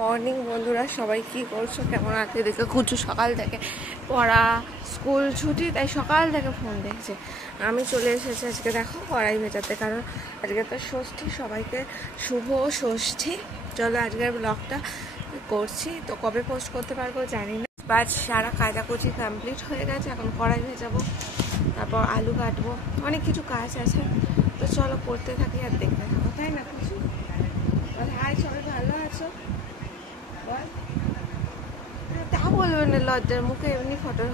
Morning বন্ধুরা, সবাই কি করছো, কেমন আছে? দেখে কুচু সকাল থেকে পড়া, স্কুল ছুটি, তাই সকাল থেকে ফোন দেখছে। আমি চলে এসেছি আজকে দেখো কড়াই ভেজাতে, কারণ আজকে তো ষষ্ঠী। সবাইকে শুভ ষষ্ঠী। চলো আজকের ব্লগটা করছি, তো কবে পোস্ট করতে পারবো জানি না। বাট সারা কাচাকুচি কমপ্লিট হয়ে গেছে, এখন কড়াই ভেজাবো, তারপর আলু কাটবো, অনেক কিছু কাজ আছে। তো চলো করতে থাকি আর দেখতে থাকো, তাই না কিছু? হাই, সবাই ভালো আছো? তা বলবে না, লজ্জার মুখে এমনি ফটো।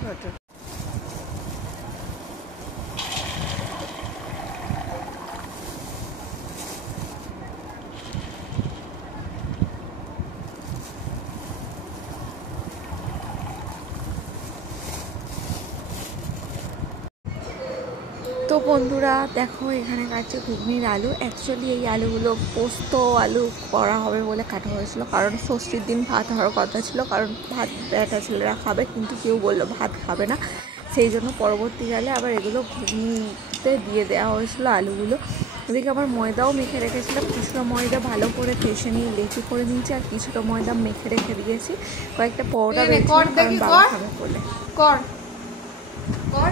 তো বন্ধুরা দেখো, এখানে কাটছে ঘুগনির আলু। অ্যাকচুয়ালি এই আলুগুলো পোস্ত আলু করা হবে বলে কাটা হয়েছিল, কারণ ষষ্ঠীর দিন ভাত হওয়ার কথা ছিল, কারণ ভাত বেটা ছেলেরা খাবে, কিন্তু কেউ বললো ভাত খাবে না, সেই জন্য পরবর্তীকালে আবার এগুলো ঘুগনিতে দিয়ে দেওয়া হয়েছিল আলুগুলো। এদিকে আবার ময়দাও মেখে রেখেছিলাম, কিছুটা ময়দা ভালো করে ফেসে নিয়ে লেচি করে নিয়েছি, আর কিছুটা ময়দা মেখে রেখে দিয়েছি। কয়েকটা পরোটা বেরিয়েছে বাবা খাবে বলে। কর কর।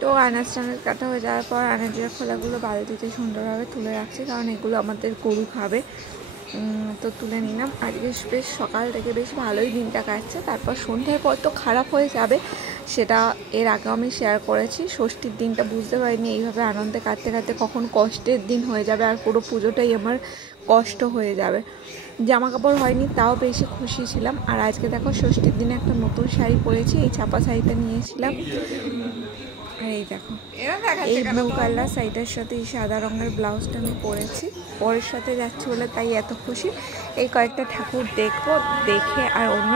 তো আনাজ টানাজ কাটা হয়ে যাওয়ার পর আনাজের খোলাগুলো বালতিতে সুন্দরভাবে তুলে রাখছি, কারণ এগুলো আমাদের গরু খাবে। তো তুলে নিলাম। আজকে বেশ সকাল থেকে বেশ ভালোই দিনটা কাটছে। তারপর সন্ধ্যার পর তো খারাপ হয়ে যাবে, সেটা এর আগেও আমি শেয়ার করেছি। ষষ্ঠীর দিনটা বুঝতে পারিনি এইভাবে আনন্দে কাটতে কাটতে কখন কষ্টের দিন হয়ে যাবে, আর পুরো পুজোটাই আমার কষ্ট হয়ে যাবে। জামা কাপড় হয়নি, তাও বেশি খুশি ছিলাম। আর আজকে দেখো ষষ্ঠীর দিনে একটা নতুন শাড়ি পরেছি, এই ছাপা শাড়িটা নিয়েছিলাম। আর এই দেখো, এই ব্লু কালার শাড়িটার সাথে এই সাদা রঙের ব্লাউজটা আমি পরেছি। পরের সাথে যাচ্ছি বলে তাই এত খুশি। এই কয়েকটা ঠাকুর দেখবো, দেখে আর অন্য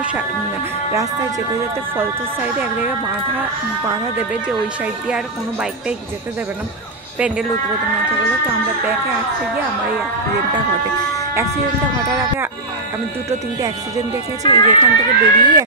রাস্তায় যেতে যেতে ফলসের সাইডে এক জায়গায় বাঁধা দেবে, যে ওই সাইড দিয়ে আর কোনো বাইকটাই যেতে দেবে না, প্যান্ডেল উদ্বোধন আছে বলে। তো আমরা ব্যাকে আসতে গিয়ে আমার এই অ্যাক্সিডেন্টটা ঘটে। অ্যাক্সিডেন্টটা ঘটার আগে আমি 2-3টে অ্যাক্সিডেন্ট দেখেছি। এই যে এখান থেকে বেরিয়ে